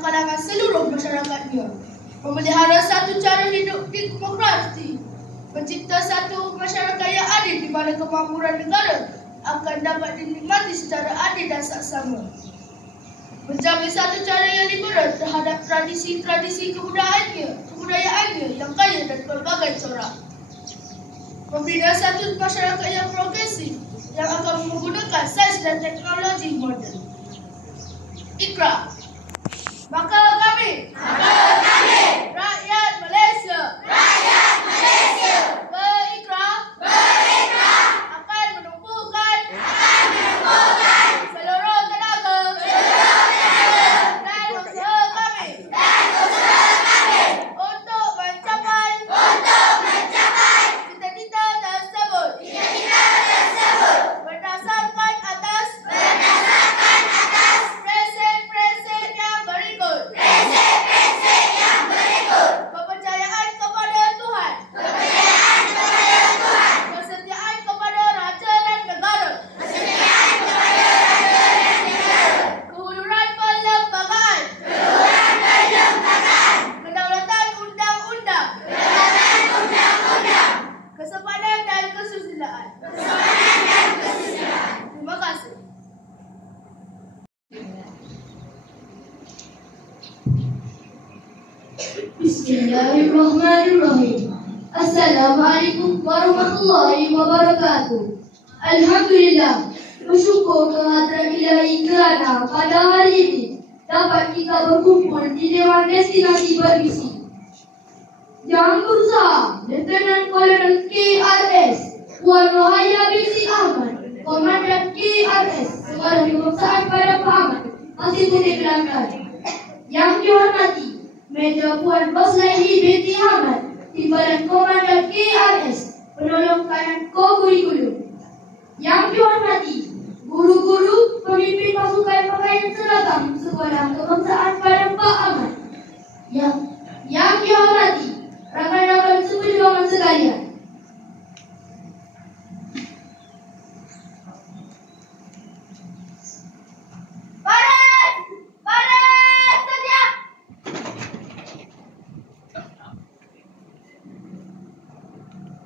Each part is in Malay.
dalam kalangan seluruh masyarakatnya, memelihara satu cara hidup demokrasi, mencipta satu masyarakat yang adil di mana kemakmuran negara akan dapat dinikmati secara adil dan saksama, menjamin satu cara yang liberal terhadap tradisi-tradisi kebudayaannya yang kaya dan berbagai corak, membina satu masyarakat yang progresif yang akan menggunakan sains dan teknologi moden. Ikra. Maka kami rakyat Malaysia berikrar akan menumpukan seluruh tenaga dan usaha kami untuk mencapai cita-cita tersebut berdasarkan atas prinsip-prinsip yang berikut. Kepercayaan kepada Tuhan, kesetiaan kepada raja dan negara, kehuluran perlembagaan, kedaulatan undang-undang, kesepadan dan kesusilaan. Terima kasih. Bismillahirrahmanirrahim. Assalamualaikum warahmatullahi wabarakatuh. Alhamdulillah, bersyukur kehadiran Ilahi kerana pada hari ini dapat kita berkumpul di Dewan Destinasi Bermisi. Yang berusaha Lieutenant Colonel KRS Puan Rohaya binti Ahmad, Komandan KRS Sekolah Kebangsaan Padang Ahmad, masih Budi Kelantan. Yang dihormati Major Puan Roslaini binti Ahmad, Timbalan Komandan KRS Penolong Kanan Kurikulum. Yang dihormati guru-guru, pemimpin pasukan pakaian seragam Sekolah Kebangsaan Padang Ahmad. Yang dihormati rakan-rakan seperjuangan sekalian.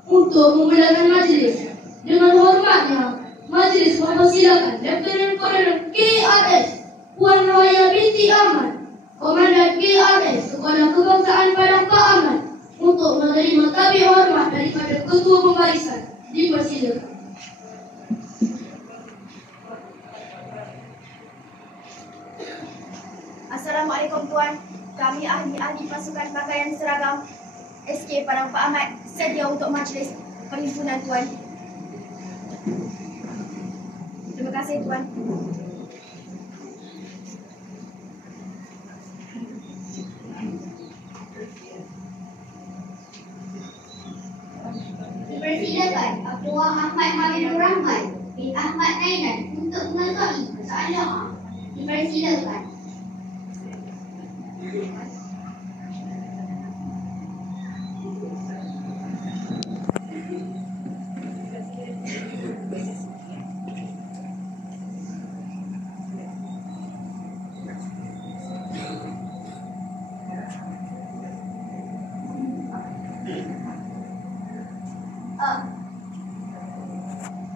Untuk memulakan majlis, dengan hormatnya, majlis mempersilakan Lieutenant Colonel KRS Puan Rohaya binti Ahmad, Komandan KRS Sekolah Kebangsaan Padang Ahmad, untuk menerima tabik hormat daripada Ketua Pembarisan. Dipersilakan. Assalamualaikum Tuan. Kami ahli-ahli pasukan pakaian seragam SK Padang Ahmad sedia untuk majlis perhimpunan Tuan. Terima kasih Tuan. Dipersilakan Ketua Ahmad Habibur Rahman bin Ahmad Nainan untuk mengetuai bacaan doa. Dipersilakan.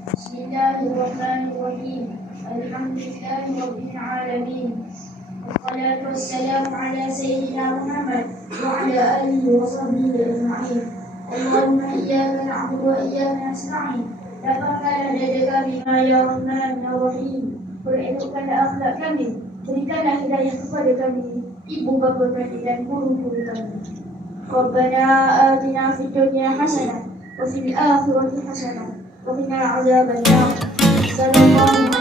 Bismillahirrahmanirrahim. Alhamdulillahi rabbil alamin. Wassalatu wassalamu ala sayyidina Muhammad wa ala alihi wa sahbihi ajma'in. Allahumma iyyaka na'budu wa iyyaka nasta'in. Lapangkanlah dada kami ya Rahman ya Rahim. Peredakanlah akhlak kami. Berikanlah hidayah kepada kami, ibu bapa kami dan guru-guru kami. Rabbana atina fid dunya hasanah wa fil akhirati hasanah wa qina adzabannar. Sallallahu